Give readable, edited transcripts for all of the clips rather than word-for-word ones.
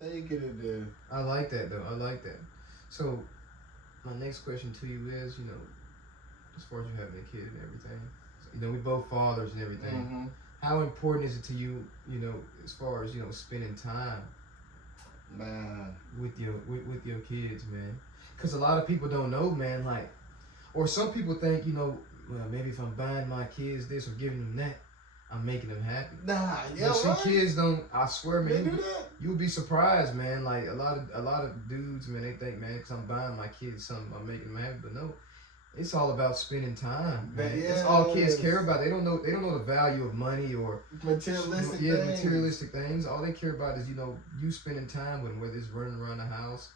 Thinking to do. I like that though. I like that. So my next question to you is, as far as you having a kid and everything, we both fathers and everything. Mm-hmm. How important is it to you, as far as spending time Man. with your kids, man? Because a lot of people don't know, man. Like, or some people think, well, maybe if I'm buying my kids this or giving them that, I'm making them happy. Nah, yeah, But see, right? kids don't. I swear, They man, do that? you'll be surprised, man. Like a lot of dudes, man, they think, man, because I'm buying my kids something, I'm making them happy. But no, it's all about spending time, But man. That's all kids yes. care about. They don't know. They don't know the value of money or Materialistic yeah, things. materialistic things. All they care about is you spending time with them, whether it's running around the house,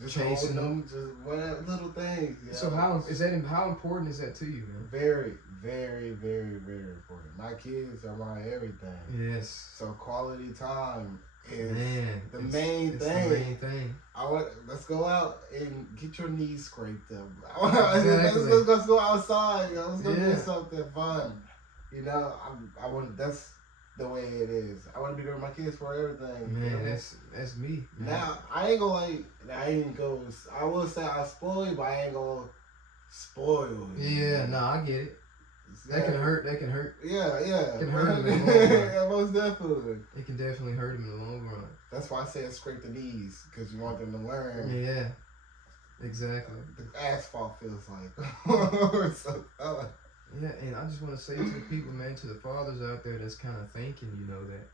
Just chasing holding them. them, just whatever little things. Yeah. So how is that? How important is that to you, man? Very, very, very, very important. My kids are my everything. Yes. So quality time is Man, the main it's thing. the main thing. Let's go out and get your knees scraped up. Exactly. let's go outside. Let's go do Yeah. something fun. I want that's the way it is. I want to be there with my kids for everything. Man, that's me. Man. Now I ain't gonna I ain't gonna. I will say I spoil you, but I ain't gonna spoil you. Yeah, no, I get it. That can hurt. That can hurt. Yeah. It can hurt him in the long run. Yeah, most definitely. It can definitely hurt him in the long run. That's why I say scrape the knees, because you want them to learn. Yeah, exactly. The asphalt feels like. Yeah, and I just want to say to the people, man, to the fathers out there that's kind of thinking, that,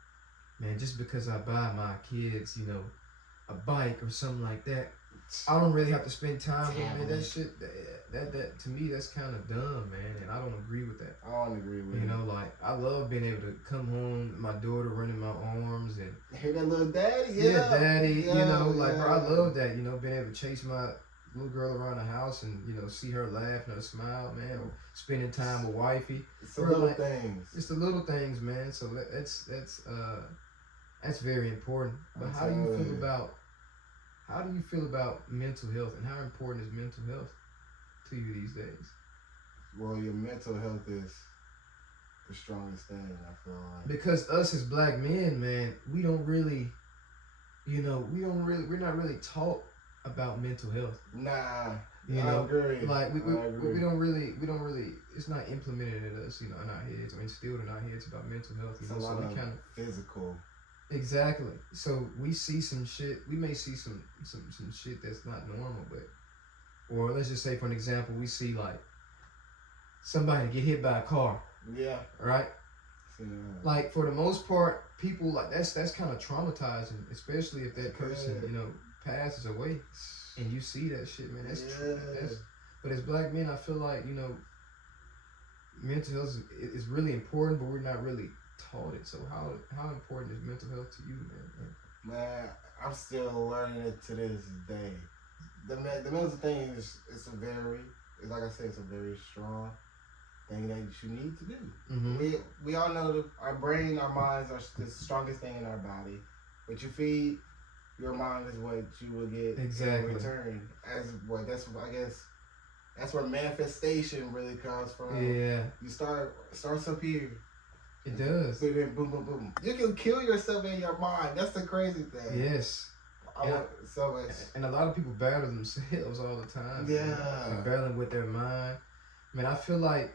man, just because I buy my kids, a bike or something like that, I don't really have to spend time with them. Man, that shit, that to me, that's kind of dumb, man, and I don't agree with that. I don't agree with it. Like, I love being able to come home, my daughter running my arms, and hear that little daddy, daddy, yeah, bro, I love that, being able to chase my little girl around the house and see her laugh and her smile, man, or spending time with wifey. It's the little things. It's the little things, man. So that's very important. But how do you feel about mental health, and how important is mental health to you these days? Well, your mental health is the strongest thing, I feel like. Because us as black men, man, we don't really, we're not really taught about mental health. Nah, I agree. Like we don't really, it's not implemented in us, in our heads or instilled in our heads about mental health. It's a lot of physical. Exactly. So we see some shit. We may see some shit that's not normal, or let's just say, for an example, we see like somebody get hit by a car. Yeah. Right. Yeah. Like, for the most part, people like that's kind of traumatizing, especially if that person passes away, and you see that shit, man. But as black men, I feel like mental health is really important, but we're not really taught it. So how important is mental health to you, man? Man, I'm still learning it to this day. The mental thing is like I said, it's a very strong thing that you need to do. Mm-hmm. We all know that our brain, our minds are the strongest thing in our body. What you feed your mind is what you will get in return. That's what I guess. That's where manifestation really comes from. Yeah. You starts up here. It does. So then boom, boom, boom. You can kill yourself in your mind. That's the crazy thing. Yes. So much. And a lot of people battle themselves all the time. Yeah. They're battling with their mind. Man, I feel like,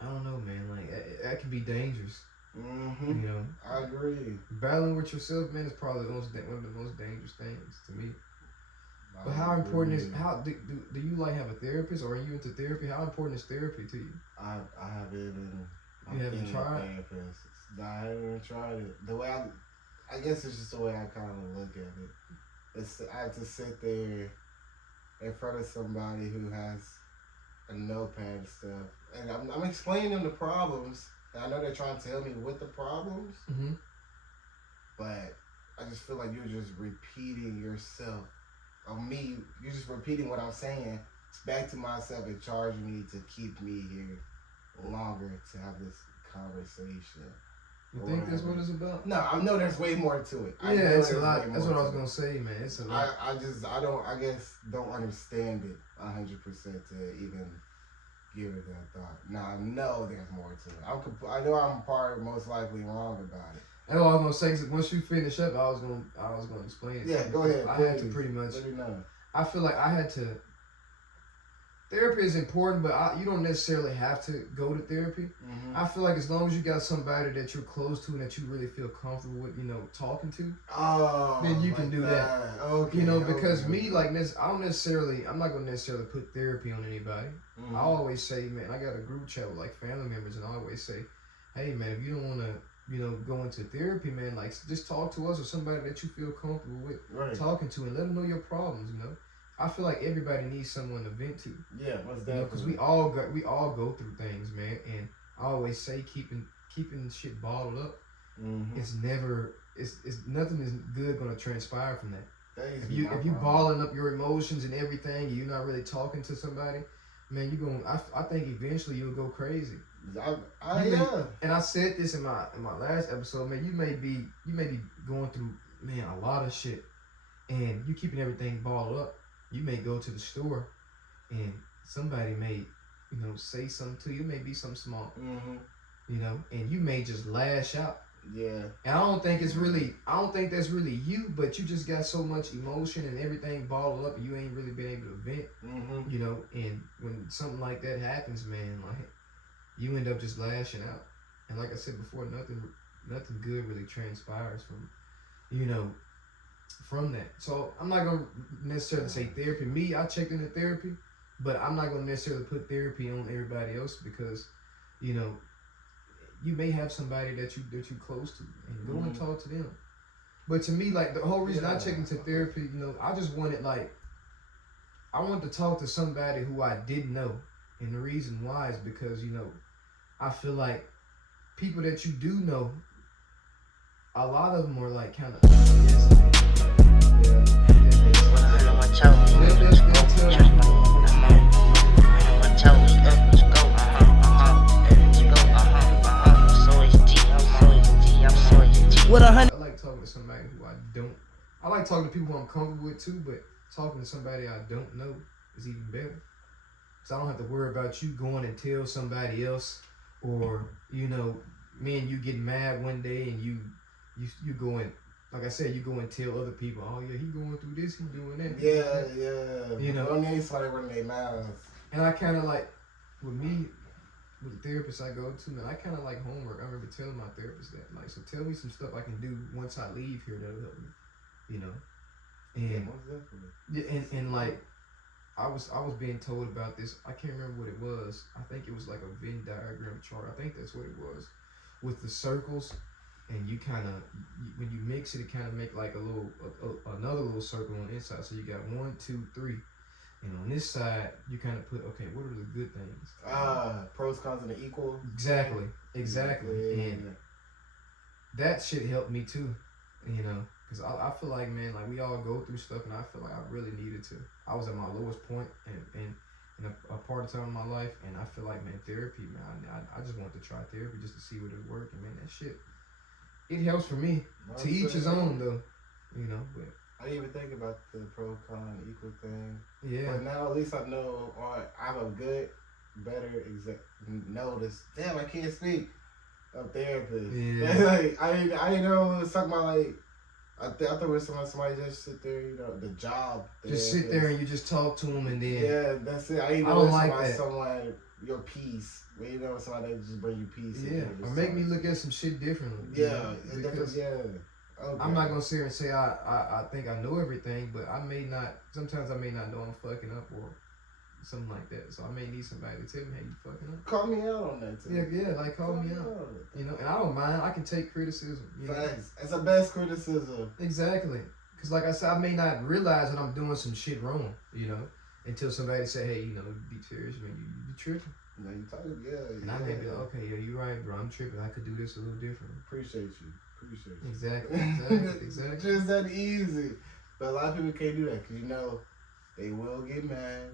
I don't know, man. Like, that can be dangerous. Mm-hmm. I agree. Battling with yourself, man, is probably one of the most dangerous things to me. But how important is do you like have a therapist, or are you into therapy? How important is therapy to you? I haven't even. You haven't tried? Therapist. No, I haven't even tried it. The way I guess it's just the way I kind of look at it. I have to sit there in front of somebody who has a notepad and stuff, and I'm explaining them the problems. And I know they're trying to tell me what the problems, but I just feel like you're just repeating yourself. You're just repeating what I'm saying. It's back to myself and charging me to keep me here longer to have this conversation. You think that's what it's about? No, I know there's way more to it. Yeah, it's a lot. That's what I was gonna say, man. It's a lot. I guess don't understand it 100% to even give it that thought. Now I know there's more to it. I know I'm most likely wrong about it. That's all I was gonna say. Once you finish up, I was gonna explain it. Yeah, go ahead. I please. had to pretty much. Let me know. I feel like I had to. Therapy is important, but you don't necessarily have to go to therapy. Mm-hmm. I feel like as long as you got somebody that you're close to and that you really feel comfortable with, talking to, then you can do that. Okay. Because me, like this, I'm not gonna necessarily put therapy on anybody. Mm-hmm. I always say, man, I got a group chat with like family members, and I always say, hey, man, if you don't want to, go into therapy, man, like just talk to us or somebody that you feel comfortable with talking to, and let them know your problems. I feel like everybody needs someone to vent to. Yeah, most definitely. Because we all go through things, man. And I always say keeping shit bottled up. Mm-hmm. It's nothing is good gonna transpire from that. If you balling up your emotions and everything, and you're not really talking to somebody, man, I think eventually you'll go crazy. Yeah. And I said this in my last episode, man. You may be going through, man, a lot of shit, and you keeping everything bottled up. You may go to the store and somebody may, say something to you. It may be something small, and you may just lash out. Yeah. And I don't think that's really you, but you just got so much emotion and everything bottled up and you ain't really been able to vent, and when something like that happens, man, like you end up just lashing out. And like I said before, nothing good really transpires from that. So I'm not gonna necessarily say therapy. Me, I checked into therapy, but I'm not gonna necessarily put therapy on everybody else because, you may have somebody that you close to, and go and talk to them. But to me, like the whole reason I checked into therapy, I just wanted I wanted to talk to somebody who I didn't know, and the reason why is because I feel like people that you do know, a lot of them are like kind of. I like talking to somebody who I don't. I like talking to people who I'm comfortable with too, but talking to somebody I don't know is even better. So I don't have to worry about you going and tell somebody else, or me and you getting mad one day and you go and, like I said, you go and tell other people, oh yeah, he going through this, he doing that. Yeah. Don't need somebody running their mouths. And I kind of like, with the therapist I go to, man, I kind of like homework. I remember telling my therapist that, like, so tell me some stuff I can do once I leave here that'll help me, And and like, I was being told about this. I can't remember what it was. I think it was like a Venn diagram chart. I think that's what it was, with the circles, and you kind of, when you mix it, it kind of make like another little circle on the inside. So you got 1, 2, 3. And on this side, you kind of put, okay, what are the good things? Pros, cons, and the equal. Exactly. Yeah. And that shit helped me too, because I feel like, man, like we all go through stuff, and I feel like I really needed to. I was at my lowest point in a part of time in my life, and I feel like, man, therapy, man, I just wanted to try therapy just to see what it worked, and man, that shit, it helps for me. To each his own, though, but. I didn't even think about the pro, con, equal thing. Yeah. But now at least I know, or I have a better notice. Damn, I can't speak. A therapist. Yeah. Like, I didn't know it was something about, like, I thought it was somebody just sit there, the job. Just sit there and you just talk to them and then. Yeah, that's it. I didn't know it was someone, your peace. Well, somebody that just bring you peace. Yeah, or make me look at some shit differently. Yeah, because Okay. I'm not gonna sit here and say I think I know everything, but sometimes I may not know I'm fucking up or something like that. So I may need somebody to tell me, hey, you fucking up. Call me out on that too. Yeah, like call me out. And I don't mind. I can take criticism. Facts. It's the best criticism. Exactly. Because like I said, I may not realize that I'm doing some shit wrong, until somebody say, hey, be serious, man, you be tripping. No, you talking, yeah. And I may be like, okay, yeah, you're right, bro, I'm tripping. I could do this a little different. Appreciate you. Exactly. Just that easy. But a lot of people can't do that because they will get mad.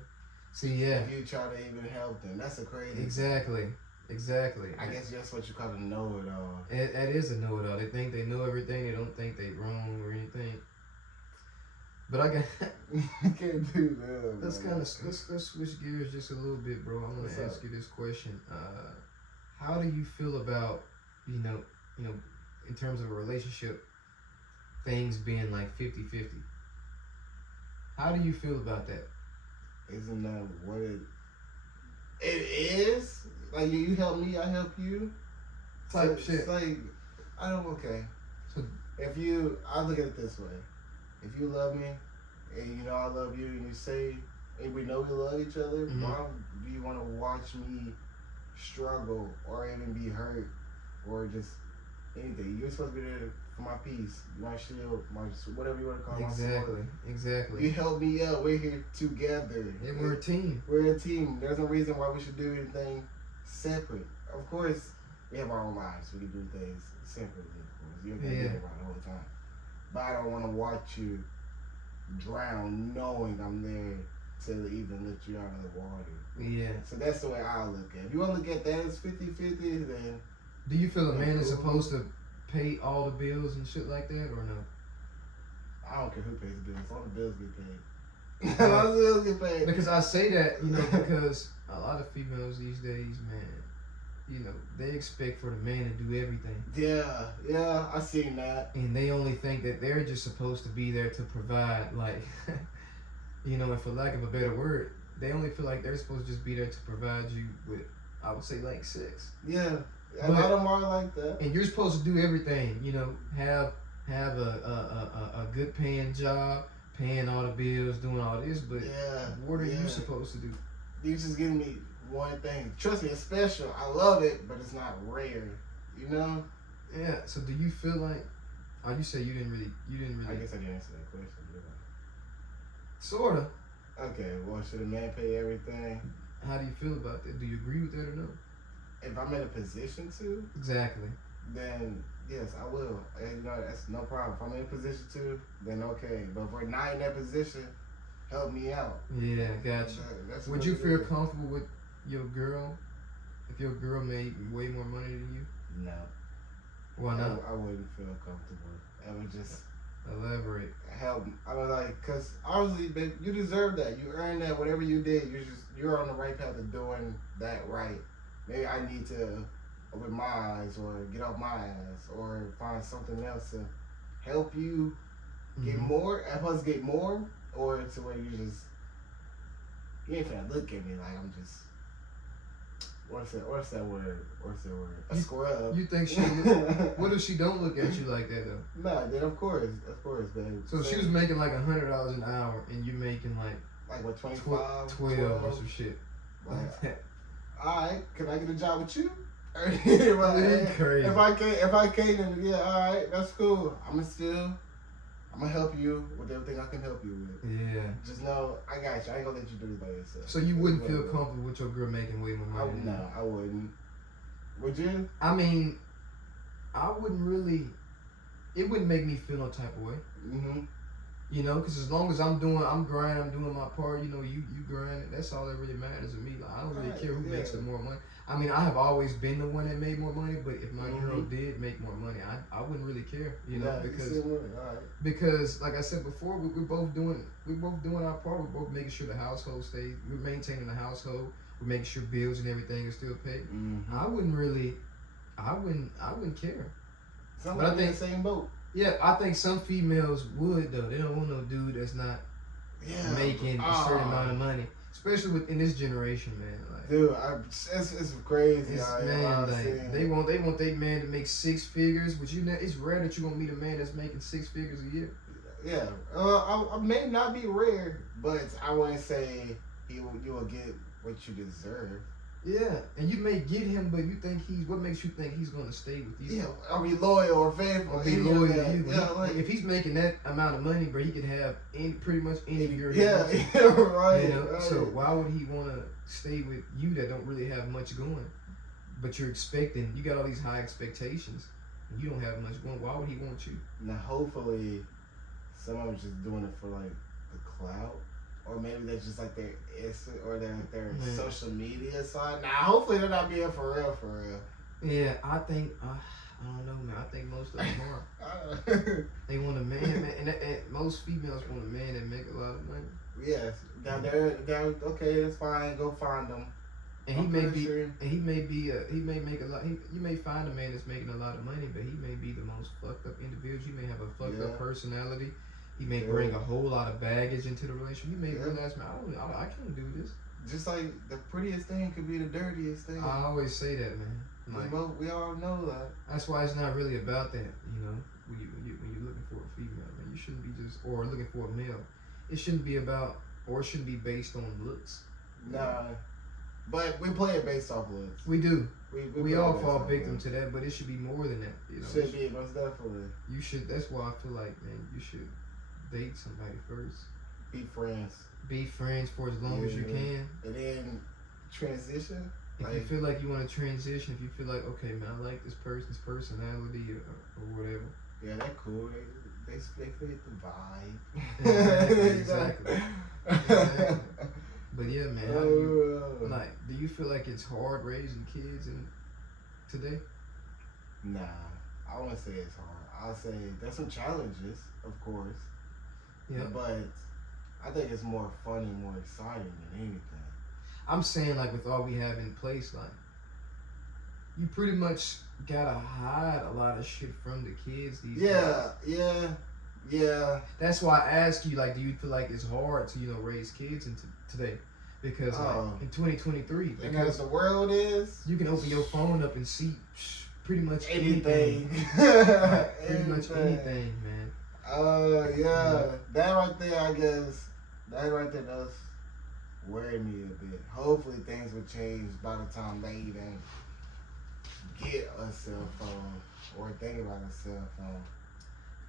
See, yeah. If you try to even help them, that's a crazy. Exactly. I guess that's what you call a know-it-all. That is a know-it-all. They think they know everything. They don't think they wrong or anything. But I got. You can't do that. Let's switch gears just a little bit, bro. I'm gonna ask you this question. How do you feel about in terms of a relationship, things being like 50-50. How do you feel about that? Isn't that what it is? Like you help me, I help you. Type So, shit. It's like okay. So I look at it this way. If you love me, and you know I love you, and you say, and we know we love each other, why do you want to watch me struggle or even be hurt or just anything? You're supposed to be there for my peace, my shield, my whatever you want to call my sword. Exactly. You help me out. We're here together. Yeah, we're a team. We're a team. There's no reason why we should do anything separate. Of course, we have our own lives. We can do things separately. Of course, you're gonna do it right all the time. But I don't want to watch you drown, knowing I'm there to even lift you out of the water. Yeah. So that's the way I look at it. If you want to look at that as 50-50, then... Do you feel a man is supposed to pay all the bills and shit like that, or no? I don't care who pays the bills. All the bills get paid. All the bills get paid. Because I say that, because a lot of females these days, man, they expect for the man to do everything. Yeah, I seen that. And they only think that they're just supposed to be there to provide, like, and for lack of a better word, they only feel like they're supposed to just be there to provide you with, I would say, like, sex. Yeah, a lot of them are like that. And you're supposed to do everything, have a good paying job, paying all the bills, doing all this, but what are you supposed to do? You just giving me one thing. Trust me, it's special. I love it, but it's not rare. Yeah. So do you feel like? Oh, you say you didn't really. I guess I didn't answer that question. Did I? Sorta. Okay. Well, should a man pay everything? How do you feel about that? Do you agree with that or no? If I'm in a position to. Exactly. Then yes, I will. And that's no problem. If I'm in a position to, then okay. But if we're not in that position, help me out. Yeah, gotcha. Would you feel comfortable with your girl if your girl made way more money than you? No. Why not? I wouldn't feel comfortable. I would just elaborate. Help. I was like, cause obviously, babe, you deserve that. You earned that. Whatever you did, you're on the right path of doing that right. Maybe I need to open my eyes or get off my ass or find something else to help you get more. Help us get more, or to where you ain't finna look at me like I'm just. What's that word? A scrub. You think she? What if she don't look at you like that though? No, then of course, babe. So if she was making like $100 an hour, and you making like what 25, 12 or some shit. Like that. All right, can I get a job with you? Crazy. If I can't, then yeah, all right, that's cool. I'm gonna help you with everything I can help you with. Yeah. Just know I got you. I ain't gonna let you do it by yourself. So you wouldn't feel comfortable with your girl making way more money? No, I wouldn't. Would you? I mean, I wouldn't really. It wouldn't make me feel no type of way. Because as long as I'm grinding, I'm doing my part. You grinding. That's all that really matters to me. Like, I don't really care who makes the more money. I mean, I have always been the one that made more money, but if my girl did make more money, I wouldn't really care. Because like I said before, we're both doing our part. We're both making sure the household stays. We're maintaining the household. We're making sure bills and everything are still paid. I wouldn't care. Sounds like we're in the same boat. Yeah, I think some females would though. They don't want no dude that's not making a certain amount of money, especially within this generation, man. Like, dude, it's crazy. They want their man to make 6 figures, but it's rare that you're gonna meet a man that's making 6 figures a year. Yeah, I may not be rare, but I wouldn't say you will get what you deserve. Yeah, and you may get him, but what makes you think he's gonna stay with you? Yeah, are we loyal or faithful? Be loyal to you. Yeah, if he's making that amount of money, bro, he could have pretty much any of your right. So why would he want to stay with you that don't really have much going? But you got all these high expectations, and you don't have much going. Why would he want you? Now, hopefully, someone's just doing it for like the clout. Or maybe that's just like their their social media side. Now, hopefully they're not being for real. Yeah, I think I don't know, man. I think most of them are. They want a man, and most females want a man that make a lot of money. Yes, down there. Okay, that's fine. Go find them. And he may be, he may make a lot. You may find a man that's making a lot of money, but he may be the most fucked up individual. He may have a fucked up personality. He may bring a whole lot of baggage into the relationship. He may realize, man, I can't do this. Just like the prettiest thing could be the dirtiest thing. I always say that, man. Like, we all know that. That's why it's not really about that, you know. When you're looking for a female, man, you shouldn't be just or looking for a male. It shouldn't be about or it shouldn't be based on looks. Nah, but we play it based off looks. We do. We all fall victim looks. to that, but it should be more than that. You know, should be most definitely. You should. That's why I feel like, man, you should date somebody first. Be friends. Be friends for as long as you can, and then transition. If you feel like you want to transition, if you feel like, okay, man, I like this person's personality or whatever. Yeah, they're cool. They fit the vibe. Exactly. But yeah, man, like, do you feel like it's hard raising kids today? Nah, I wouldn't say it's hard. I'll say there's some challenges, of course. Yeah. But I think it's more fun and more exciting than anything. I'm saying, like, with all we have in place, like, you pretty much gotta hide a lot of shit from the kids these days. Yeah. That's why I ask you, like, do you feel like it's hard to, raise kids today? Because, like, in 2023, because the world is, you can open your phone up and see pretty much anything. Pretty much anything, man. That right there, I guess, does worry me a bit. Hopefully things will change by the time they even get a cell phone or think about a cell phone.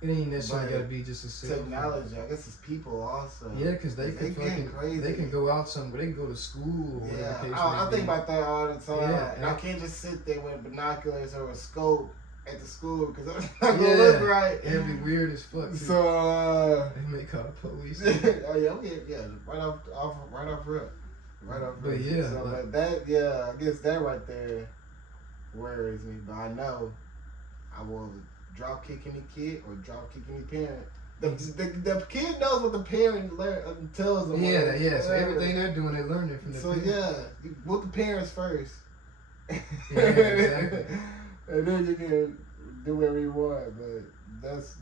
It ain't necessarily gotta be just a cell technology. phone. I guess it's people also. Yeah, because they can go out somewhere. They can go to school or whatever. I think about that all the time. Yeah, and I can't just sit there with binoculars or a scope at the school because I'm not gonna look right. It'll be weird as fuck. Too. So they may call the police. Right off rip. But yeah, so, like, I guess that right there worries me. But I know I will drop kicking the kid or drop kicking the parent. The kid knows what the parent tells them. Yeah. So everything they're doing, they're learning from the parents. So whoop the parents first. Yeah, exactly. And then you can do whatever you want, but that's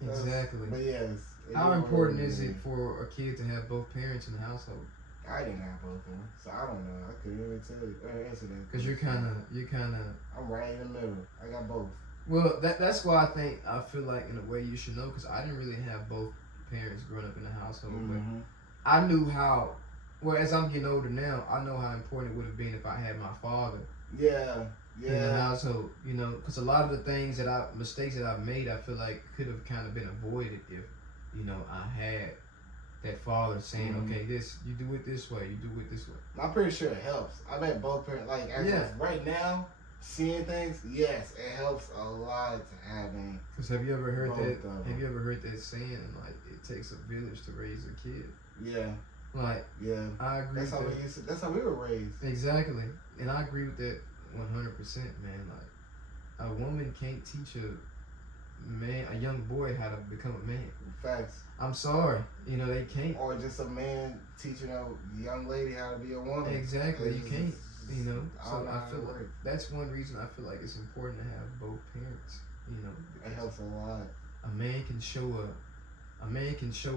exactly. But yes. How important is it for a kid to have both parents in the household? I didn't have both of them, so I don't know. I couldn't even tell you or answer that. Because you're kind of. I'm right in the middle. I got both. Well, that's why I feel like in a way you should know, because I didn't really have both parents growing up in the household, but I knew how. Well, as I'm getting older now, I know how important it would have been if I had my father. Yeah. In the household, because a lot of the mistakes that I've made, I feel like could have kind of been avoided if, I had that father saying, okay, you do it this way, you do it this way. I'm pretty sure it helps. I bet both parents, like, right now, seeing things, yes, it helps a lot having. Because have you ever heard that? Have you ever heard that saying, like, it takes a village to raise a kid? Yeah. Like, I agree. That's how we were raised. Exactly, and I agree with that 100%, man. Like, a woman can't teach a young boy how to become a man. Facts. I'm sorry, they can't. Or just a man teaching a young lady how to be a woman. Exactly, you can't. So I feel like that's one reason I feel like it's important to have both parents. It helps a lot. A man can show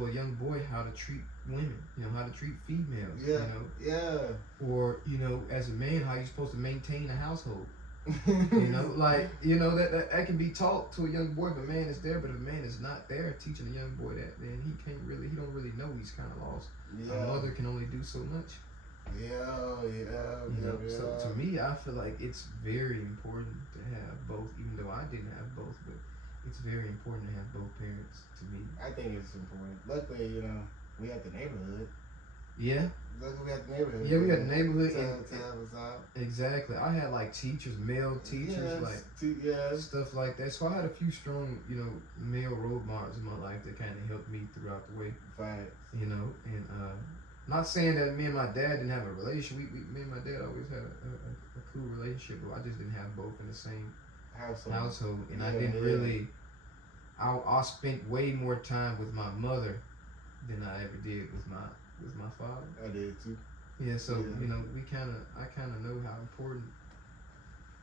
a young boy how to treat women, how to treat females. Or, as a man, how you're supposed to maintain a household. That can be taught to a young boy if a man is there, but if a man is not there teaching a young boy that, then he don't really know, he's kind of lost. A mother can only do so much. So to me, I feel like it's very important to have both, even though I didn't have both, but it's very important to have both parents to me. I think it's important. Luckily, we had the neighborhood. Yeah. Luckily, we had the neighborhood. Yeah, we had the neighborhood. To help us out. Exactly. I had like teachers, male teachers, stuff like that. So I had a few strong, male role models in my life that kind of helped me throughout the way. Right. And not saying that me and my dad didn't have a relationship. Me and my dad always had a cool relationship, but I just didn't have both in the same household. And I didn't really. I spent way more time with my mother than I ever did with my father. I did too. Yeah, so you know, I kind of know how important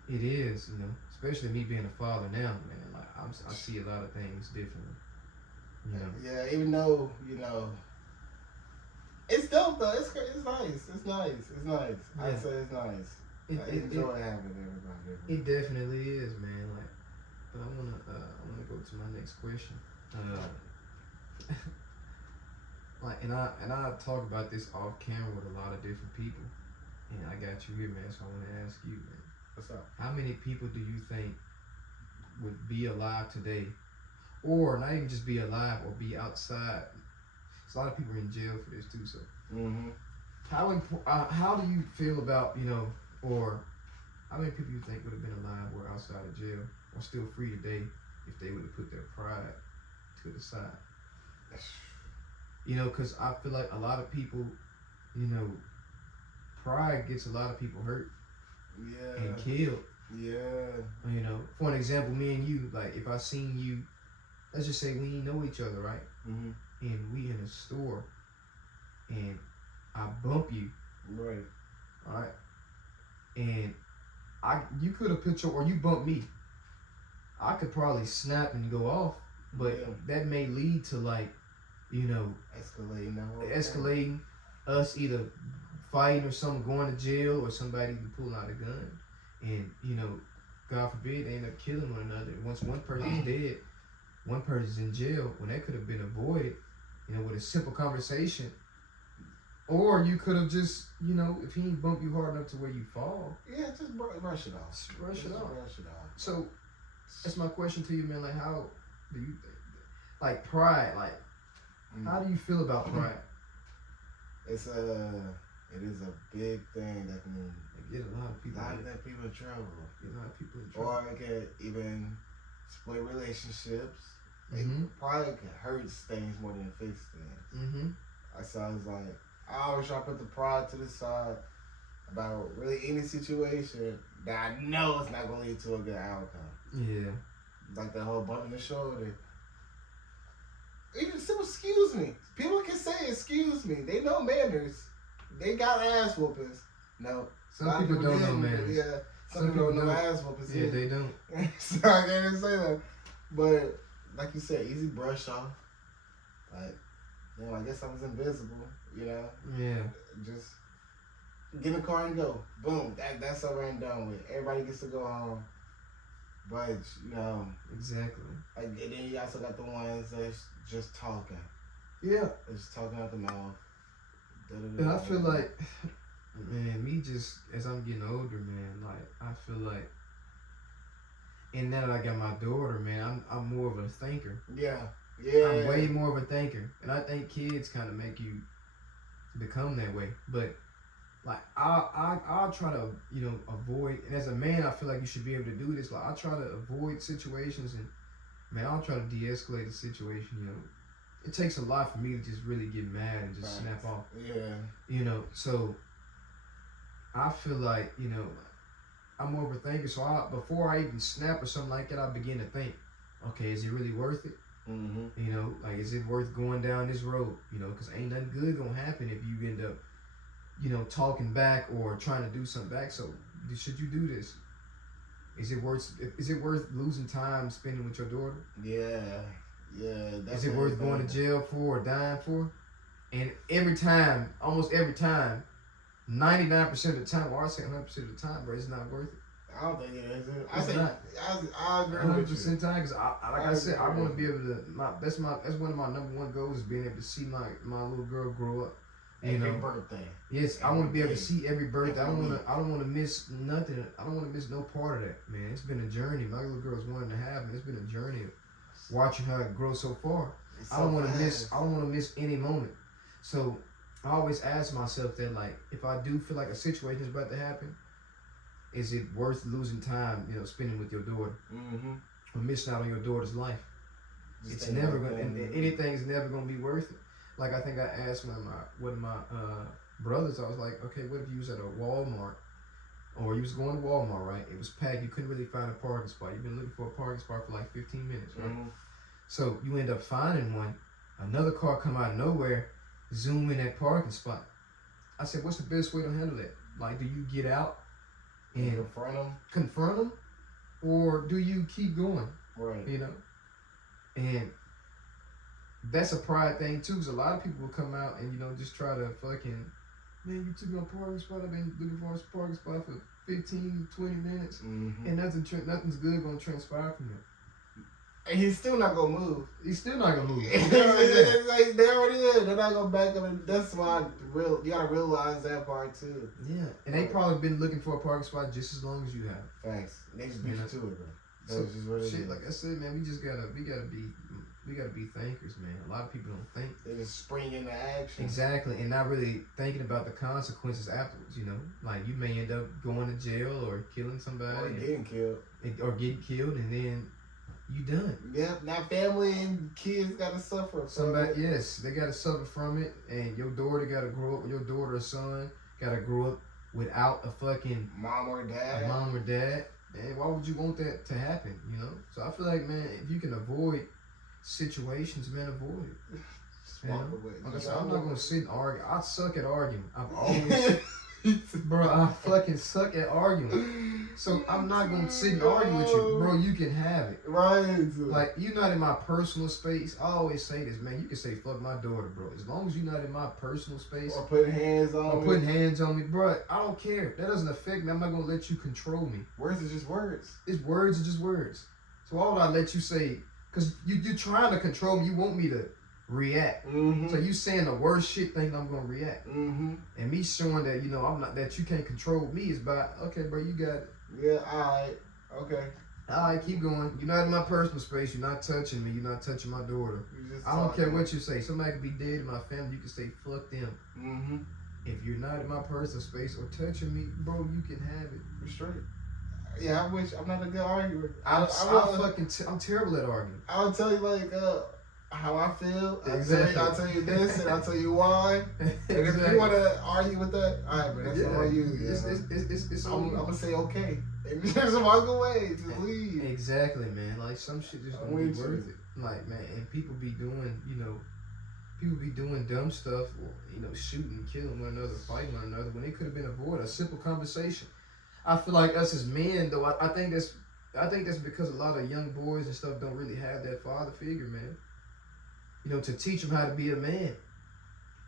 it is, you know, especially me being a father now, man. Like I see a lot of things differently, you know. Yeah, even though it's dope though. It's nice. It's nice. It's nice. Yeah. I'd say it's nice. I enjoy having everybody. It definitely is, man. Like, but I wanna go to my next question. Like, and I talk about this off camera with a lot of different people, and I got you here, man. So I want to ask you, man. What's up? How many people do you think would be alive today, or not even just be alive, or be outside? There's a lot of people in jail for this too. So, how do you feel about, you know, or how many people you think would have been alive or outside of jail or still free today if they would have put their pride to the side? You know, because I feel like a lot of people, you know, pride gets a lot of people hurt and killed. Yeah. You know, for an example, me and you, like, if I seen you, let's just say we ain't know each other, right? And we in a store and I bump you. Right. All right. And you could have put or you bump me. I could probably snap and go off, but that may lead to, like, you know, escalating, us either fighting or something, going to jail, or somebody even pulling out a gun, and, you know, God forbid they end up killing one another. Once one person's dead, one person's in jail, when that could have been avoided, you know, with a simple conversation. Or you could have just, you know, if he ain't bump you hard enough to where you fall. Yeah, just brush it off. Brush it off. So that's my question to you, man. Like, how do you think, like, pride, like, how do you feel about pride? It is a big thing that can get a lot of people in trouble. Get a lot of people in trouble. Or it can even split relationships. Pride hurts things more than it fixes things. So I was like, I always try to put the pride to the side about really any situation that I know it's not going to lead to a good outcome. Yeah. Like the whole bumping the shoulder. Even simple excuse me. People can say excuse me. They know manners. They got ass whoopings. No. Some people don't know manners. Yeah. Some people don't know ass whoopings. Yeah, they don't. So I can't say that. But like you said, easy brush off. Like, you know, I guess I was invisible, you know? Yeah. Just get in the car and go. Boom. That's over and done with. Everybody gets to go home. But, you know. Exactly. Like, and then you also got the ones that's just talking. Yeah. They're just talking out the mouth. And I feel like, man, me just, as I'm getting older, man, like, I feel like, and now that I got my daughter, man, I'm more of a thinker. Yeah. I'm way more of a thinker. And I think kids kind of make you become that way. But, like, I'll try to, you know, avoid, and as a man, I feel like you should be able to do this. Like, I try to avoid situations, and, man, I'll try to de-escalate the situation, you know. It takes a lot for me to just really get mad and just snap off. Yeah. You know, so I feel like, you know, I'm more of a thinker. So before I even snap or something like that, I begin to think, okay, is it really worth it? You know, like, is it worth going down this road? You know, because ain't nothing good gonna happen if you end up, you know, talking back or trying to do something back. So should you do this? Is it worth losing time spending with your daughter? Yeah. Is it worth going to jail for or dying for? And almost every time, 99% of the time, or I say 100% of the time, bro, it's not worth it. I don't think it is. I agree 100% of the time, because like I said, I want to be able to. That's one of my number one goals, is being able to see my little girl grow up. Every birthday. Yes, I want to be able to see every birthday. I don't want to miss nothing. I don't want to miss no part of that, man. It's been a journey. My little girl's 1.5, and it's been a journey of watching her grow so far. I don't want to miss any moment. So I always ask myself that, like, if I do feel like a situation is about to happen, is it worth losing time, you know, spending with your daughter, or missing out on your daughter's life? It's never gonna. Anything's never gonna be worth it. Like, I think I asked one of my brothers. I was like, okay, what if you was at a Walmart, or you was going to Walmart, right? It was packed. You couldn't really find a parking spot. You've been looking for a parking spot for like 15 minutes, right? So you end up finding one. Another car come out of nowhere, zoom in that parking spot. I said, what's the best way to handle that? Like, do you get out and confront them, or do you keep going? Right. You know, and that's a pride thing too, because a lot of people will come out and just try to fucking, man, you took my parking spot. I've been looking for a parking spot for 15, 20 minutes, and nothing's good gonna transpire from it. And he's still not gonna move. He's still not gonna move. It's like they already is. They're not gonna back up, and that's why you gotta realize that part too. Yeah, and they probably been looking for a parking spot just as long as you have. Facts. They just beat you to it, bro. So, just what shit, like I said, man, we gotta be thinkers, man. A lot of people don't think. They just spring into action. Exactly, and not really thinking about the consequences afterwards. Like you may end up going to jail or killing somebody, or getting killed, and then you done. Yeah, now family and kids gotta suffer. Yes, they gotta suffer from it, and your daughter gotta grow up. Your daughter or son gotta grow up without a fucking mom or dad. And why would you want that to happen? So I feel like, man, if you can avoid situations, man, avoid it. Like I said, I'm not gonna sit and argue. I suck at arguing. I've always, bro, I fucking suck at arguing. So I'm not gonna sit and argue with you, bro. You can have it, right? Like you're not in my personal space. I always say this, man. You can say fuck my daughter, bro. As long as you're not in my personal space, or putting hands on me, bro. I don't care. That doesn't affect me. I'm not gonna let you control me. Words are just words. Words are just words. So why would I let you say? Because you're trying to control me. You want me to react. So you saying the worst shit, thinking I'm gonna react. And me showing that I'm not, that you can't control me is by, okay, bro, you got it. Yeah, alright, okay. Alright, keep going. You're not in my personal space. You're not touching me. You're not touching my daughter. I don't care what you say. Somebody could be dead in my family. You can say fuck them. If you're not in my personal space or touching me, bro, you can have it. For straight. Yeah, I'm not a good arguer. I'm terrible at arguing. I'll tell you like how I feel. Exactly. I'll tell you this and I'll tell you why. And if you want to argue with that, alright, but that's not you. I'm gonna say okay and just walk away, just leave. Exactly, man. Like some shit just don't be worth it. Like, man, and people be doing, dumb stuff, or shooting, killing one another, fighting one another when it could have been avoided. A simple conversation. I feel like us as men, though, I think that's because a lot of young boys and stuff don't really have that father figure, man. To teach them how to be a man.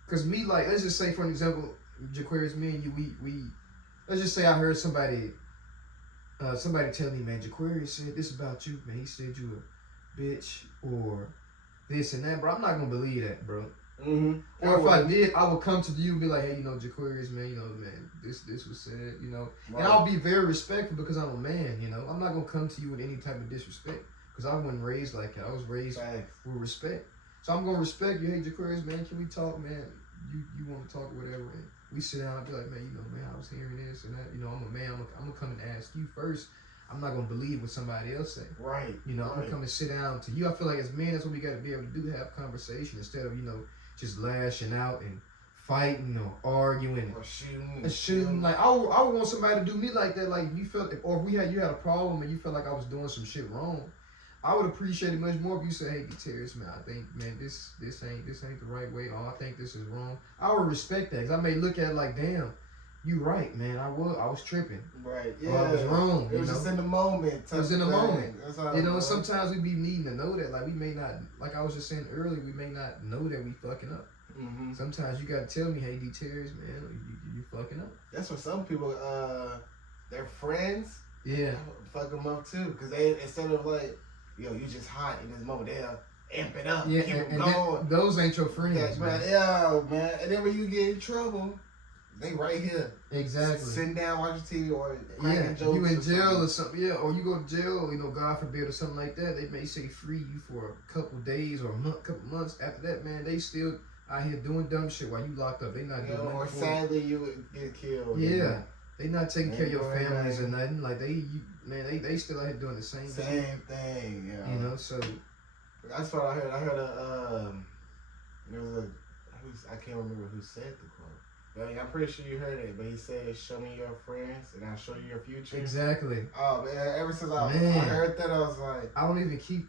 Cause me, like, let's just say for an example, Jaquarius, me and you, we let's just say I heard somebody tell me, man, Jaquarius said this about you, man. He said you a bitch or this and that, bro. I'm not gonna believe that, bro. Or if I did, I would come to you and be like, hey, Jaquarius, man, man, this was said, Right. And I'll be very respectful because I'm a man, I'm not gonna come to you with any type of disrespect because I wasn't raised like that. I was raised with respect. So I'm gonna respect you. Hey, Jaquarius, man, can we talk, man? You want to talk or whatever? And we sit down and be like, man, man, I was hearing this and that. I'm a man. I'm gonna come and ask you first. I'm not gonna believe what somebody else say. Right. I'm gonna come and sit down to you. I feel like as men, that's what we gotta be able to do: have conversation instead of just lashing out and fighting or arguing or shooting. Like I would want somebody to do me like that. Like you felt, or if you had a problem and you felt like I was doing some shit wrong, I would appreciate it much more if you said, hey, Jaquarius, man, I think, man, this ain't the right way. Or I think this is wrong. I would respect that because I may look at it like, damn, you right, man. I was tripping. Right. Yeah. Or I was wrong. It was just in the moment. It was in the moment. Sometimes we be needing to know that. Like we may not, like I was just saying earlier, we may not know that we fucking up. Sometimes you gotta tell me, hey, Jaquarius, man, you fucking up. That's what some people, their friends, fuck them up too, because they instead of like, yo, you just hot in this moment, they'll amp it up, keep it going. Those ain't your friends, man. Man. And then when you get in trouble, they right here. Exactly. Sitting down, watching TV, or cracking jokes. You in jail or something. Yeah, or you go to jail, God forbid, or something like that. They may say free you for a couple days or a couple months. After that, man, they still out here doing dumb shit while you locked up. They not doing nothing. Or sadly, you would get killed. Yeah. They not taking care of your families or nothing. Like they still out here doing the same thing. Yeah. So that's what I heard. I heard there was I can't remember who said the quote. But I'm pretty sure you heard it. But he said, "Show me your friends, and I'll show you your future." Exactly. Oh man! Ever since I heard that, I was like, I don't even keep.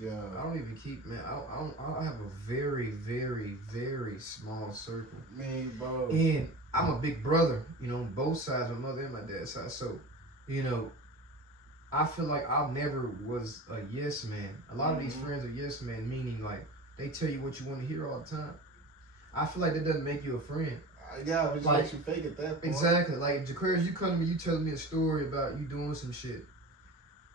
Yeah. I don't even keep, man. I have a very, very, very small circle. Me, bro. And I'm a big brother, you know, on both sides, my mother and my dad's side. So, you know, I feel like I never was a yes man. A lot of these friends are yes men, meaning like they tell you what you want to hear all the time. I feel like that doesn't make you a friend. Yeah, it just like, makes you fake at that point. Exactly. Like, Jaquarius, you come to me, you telling me a story about you doing some shit.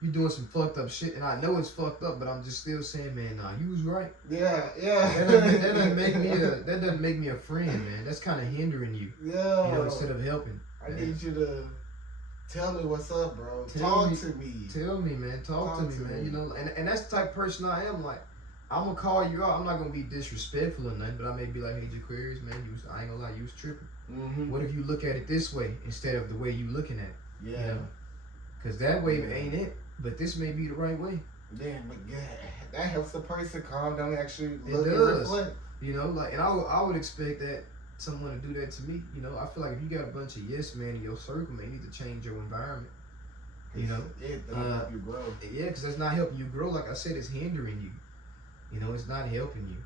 You doing some fucked up shit, and I know it's fucked up, but I'm just still saying, man, nah, you was right. Yeah. That doesn't make me a friend, man. That's kind of hindering you. Yeah. You know, instead of helping. I need you to tell me what's up, bro. Tell to me. Tell me, man. Talk to me, man. You know, and that's the type of person I am. Like, I'm gonna call you out. I'm not gonna be disrespectful or nothing, but I may be like, hey, Jaquarius, man, I ain't gonna lie, you was tripping. What if you look at it this way instead of the way you looking at it? Yeah. You know? Cause that way ain't it, but this may be the right way. Yeah, but that helps the person calm down and actually look and reflect. You know, like, and I would expect that someone to do that to me. You know, I feel like if you got a bunch of yes men in your circle, man, you need to change your environment. You know, that'll help you grow. Yeah, because that's not helping you grow. Like I said, it's hindering you. You know, it's not helping you.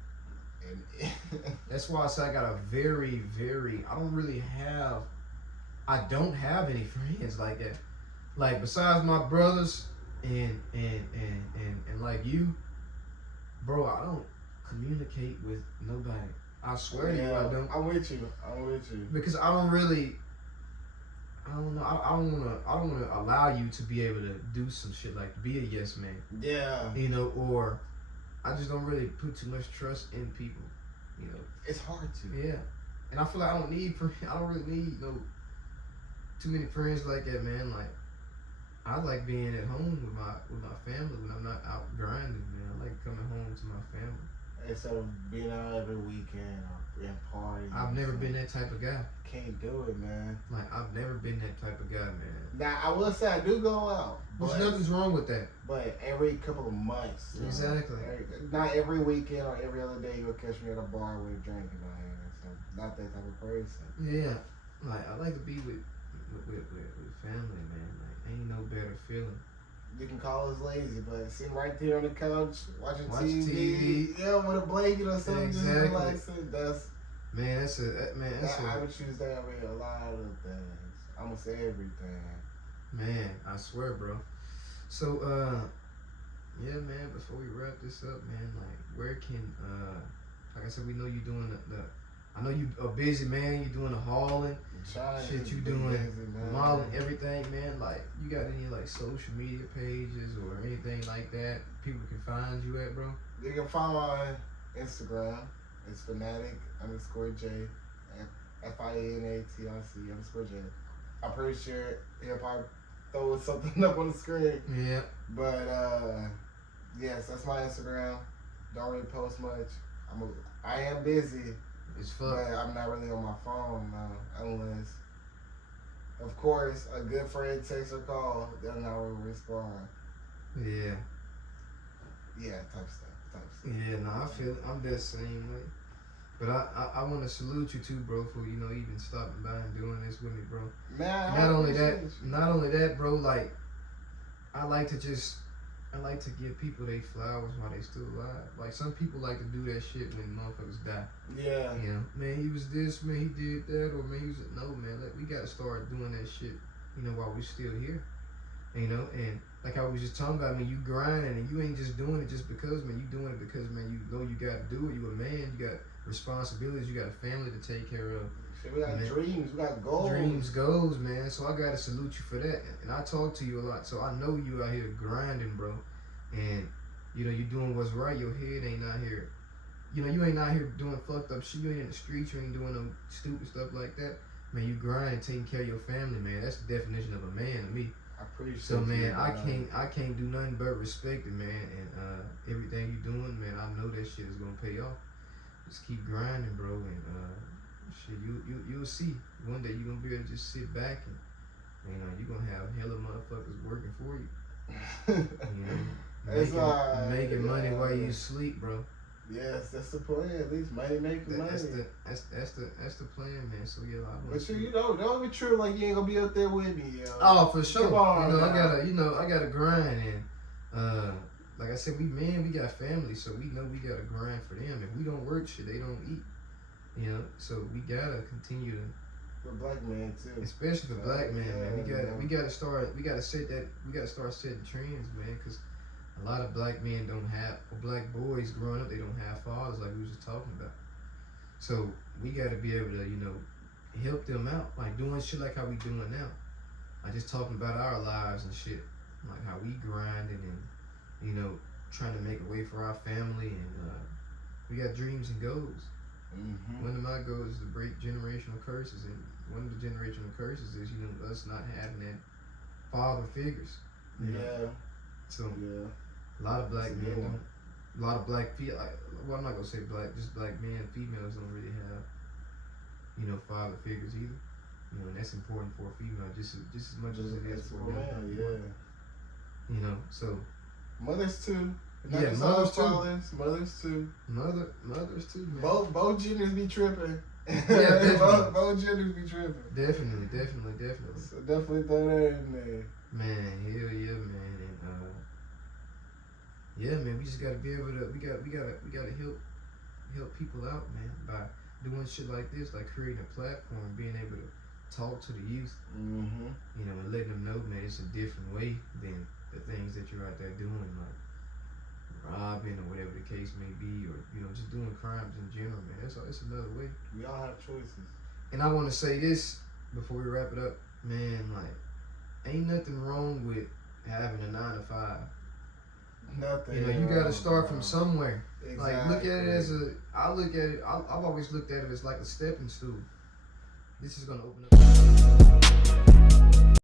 And that's why I say I got a very, very. I don't have any friends like that. Like, besides my brothers and like you, bro, I don't communicate with nobody. I swear to you, I don't. I'm with you. Because I don't know. I don't want to allow you to be able to do some shit like be a yes man. Yeah. You know, or I just don't really put too much trust in people. You know, it's hard to. Yeah, and I feel like I don't really need too many friends like that, man. Like, I like being at home with my family when I'm not out grinding, man. I like coming home to my family instead of being out every weekend or in parties. I've never been that type of guy. Can't do it, man. Like, I've never been that type of guy, man. Now, I will say I do go out. There's nothing's wrong with that. But every couple of months. Exactly. Not every weekend or every other day you'll catch me at a bar with a drink in my hand. So, not that type of person. Yeah. Like, I like to be with family, man. Like, ain't no better feeling. You can call us lazy, but sitting right there on the couch, watching TV. Yeah, with a blanket or something, just relaxing. I would choose that over a lot of things. I'm gonna say everything. Man, I swear, bro. So, yeah, man, before we wrap this up, man, like, where can, like I said, we know you doing I know you a busy man, you doing the hauling, shit, you doing modeling, everything, man. Like, you got any, like, social media pages or anything like that people can find you at, bro? You can find my Instagram. It's fanatic_J, FINATIC_J. I'm pretty sure he'll probably throw something up on the screen. Yeah. But, yes, that's my Instagram. Don't really post much. I am busy. It's fuck. But I'm not really on my phone now, unless, of course, a good friend texts or call, then I will respond. Yeah. Yeah, type stuff. Yeah, no, I feel it. I'm that same way. But I want to salute you too, bro, for, you know, even stopping by and doing this with me, bro. Man, not only that, bro, like, I like to give people their flowers while they still alive. Like, some people like to do that shit when motherfuckers die. Yeah. You know, man, he was this, man, he did that, or man, he was no, man. Like, we gotta start doing that shit, you know, while we still here. You know, and like I was just talking about, man, you grinding and you ain't just doing it just because, man. You doing it because, man, you know you gotta do it. You a man, you got responsibilities, you got a family to take care of. Shit, we got dreams, we got goals. Dreams, goals, man. So I gotta salute you for that. And I talk to you a lot, so I know you out here grinding, bro. And, you know, you doing what's right. Your head ain't out here. You know, you ain't out here doing fucked up shit. You ain't in the streets. You ain't doing no stupid stuff like that. Man, you grinding, taking care of your family, man. That's the definition of a man to me. I appreciate so, man, I can't do nothing but respect it, man. And everything you doing, man, I know that shit is gonna pay off. Just keep grinding, bro. And shit, you'll see. One day you gonna be able to just sit back and, you know, you gonna have hella motherfuckers working for you. You know, making money while you sleep, bro. Yes, that's the plan. At least money making money. That's the plan, man. So yeah, but you don't be true like you ain't gonna be up there with me, yo. Oh, for sure. Come on, I gotta grind and like I said, we got family, so we know we gotta grind for them. If we don't work, shit, they don't eat. You know, so we gotta continue to. For black man too. Especially for black man, man. We gotta start setting trends, man, because a lot of black men don't have, or black boys growing up, they don't have fathers like we was just talking about. So we gotta be able to, you know, help them out, like doing shit like how we doing now. Like just talking about our lives and shit, like how we grinding and, you know, trying to make a way for our family, and we got dreams and goals. Mm-hmm. One of my goals is to break generational curses, and one of the generational curses is, you know, us not having that father figures. You know? So a lot of black men don't. A lot of black well, I'm not gonna say black, just black men, females don't really have, you know, father figures either. You know, and that's important for a female just as much as it is for a man. Yeah. You know, so mothers too. Not yeah, mothers too. Mothers too. Mothers too, man. Both genders be tripping. Yeah, definitely. both genders be tripping. Definitely. So definitely throw that in there. Man, hell yeah, man. And yeah, man, we just gotta be able to we gotta help people out, man, by doing shit like this, like creating a platform, being able to talk to the youth. Mm-hmm. You know, and letting them know, man, it's a different way than the things that you're out there doing, like robbing or whatever the case may be, or, you know, just doing crimes in general, man. It's another way. We all have choices. And I want to say this before we wrap it up, man. Like, ain't nothing wrong with having a 9 to 5. Nothing. You know, you got to start from somewhere. Exactly. Like, look at it as I've always looked at it as like a stepping stool. This is gonna open up.